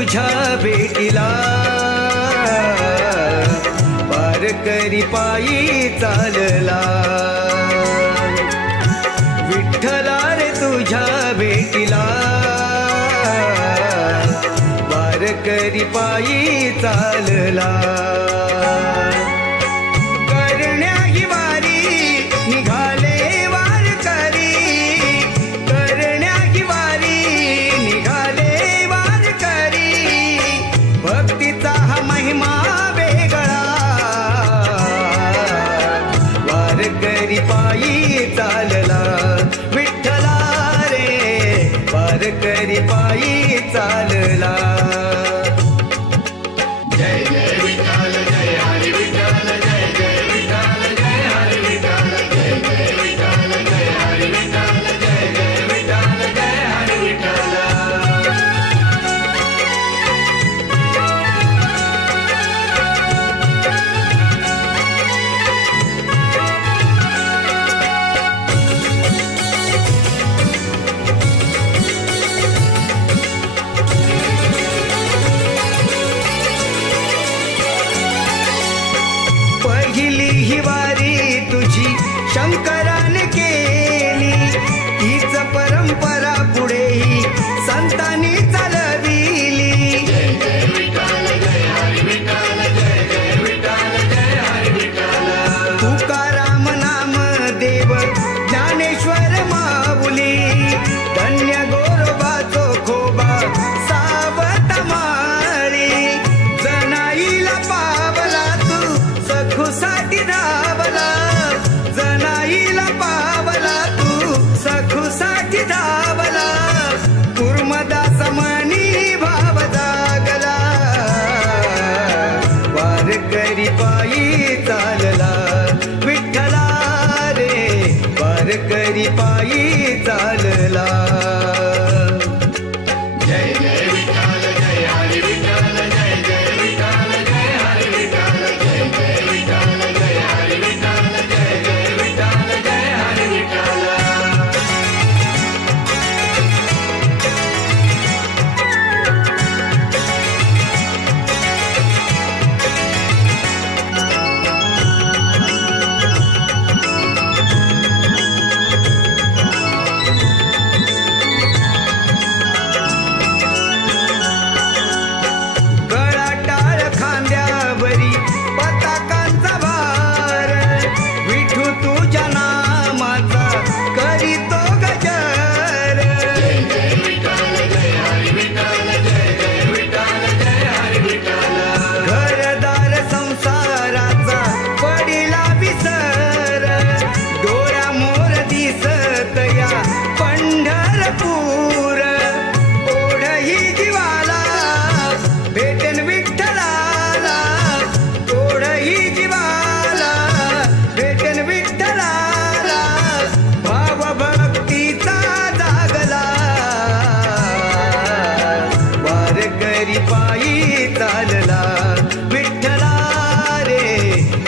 तुझ्या भेटीला वारकरी पायी चालला विठ्ठला रे तुझ्या भेटीला वारकरी पायी चालला करण्याही वारी निघाले वारकरी करण्याही वारी निघाले वारकरी भक्तीचा हा महिमा वेगळा वारकरी पायी चालला विठ्ठला रे वारकरी पायी चालला जय जय विठ्ठल जय हरी विठ्ठल जय जय विठ्ठल जय हरी विठ्ठल जय जय विठ्ठल जय हरी विठ्ठल जय जय विठ्ठल जय हरी विठ्ठल पहिली ही वारी तुझी शंकराने केली हीच परंपरा पुढेही संतांनी चालविली जय जय विठ्ठल जय हरी विठ्ठल जय जय विठ्ठल जय हरी विठ्ठल तुकाराम नाम देव ज्ञानेश्वर माऊली धन्य गोरोबाचो खोबा सावत माळी जनाईला पावला तू सखूसाठी धावला जनाईला पावला तू सखूसाठी धावला कुर्मदास मनी भाव जागला वारकरी पायी चालला विठ्ठला रे वारकरी पायी चालला जय जय विठ्ठल जय हरी विठ्ठल जय जय विठ्ठल जय हरी विठ्ठल जय जय विठ्ठल जय हरी विठ्ठल जय जय विठ्ठल जय हरी विठ्ठल गळाटाळ खांद्यावरी पताकांचा भार विठू तुझ्या नामाचा करीतो गजर जय जय विठ्ठल जय हरी विठ्ठल जय जय विठ्ठल जय हरी विठ्ठल घरदार संसाराचा पडिला विसर डोळ्या मोर दिसत या पंढरपूर ओढही जीवाला भेटेन विठ्ठलाला ओढही जीवाला भेटेन विठ्ठलाला भाव भक्तीचा जागला वारकरी पायी चालला विठ्ठला रे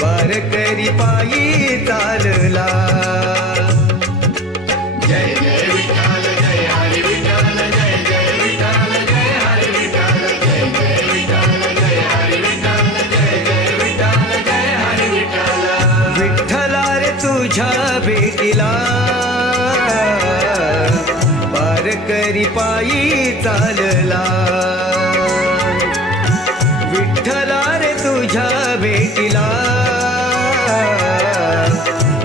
वारकरी पायी चालला जय जय विठ्ठल जय हरी विठ्ठल जय जय विठ्ठल जय हरी विठ्ठल जय जय विठ्ठल जय हरी विठ्ठल जय जय विठ्ठल जय हरी विठ्ठल विठ्ठला रे तुझ्या भेटीला वारकरी पायी चालला विठ्ठला रे तुझ्या भेटीला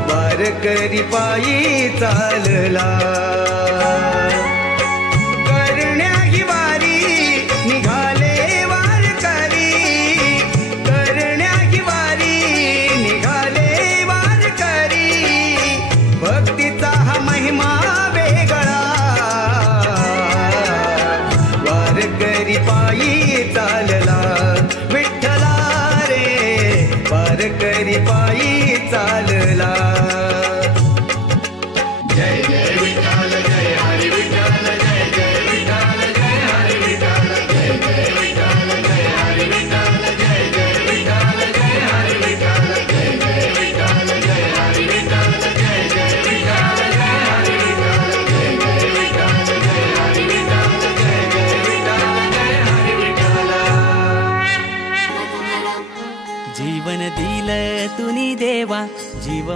वारकरी पायी चालला करण्याही वारी निघाले वारकरी करण्याही वारी निघाले वारकरी भक्तीचा हा महिमा वेगळा वारकरी पायी चालला विठ्ठला रे वारकरी पायी चालला जय जय विठ्ठल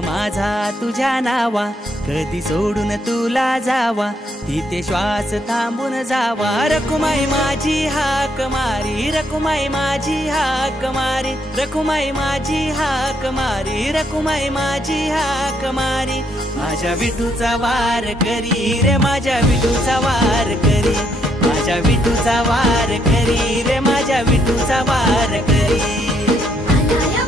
माझा तुझ्या नावा, कधी सोडून तुला जावा, तिथे श्वास थांबून जावा. रखुमाई माझी हाक मारी, रखुमाई माझी हाक मारी, रखुमाई माझी हाक मारी, रखुमाई माझी हाक मारी. माझ्या विठूचा वार करी रे, माझ्या विठूचा वार करी, माझ्या विठूचा वार करी रे, माझ्या विठूचा वार करी. आलाय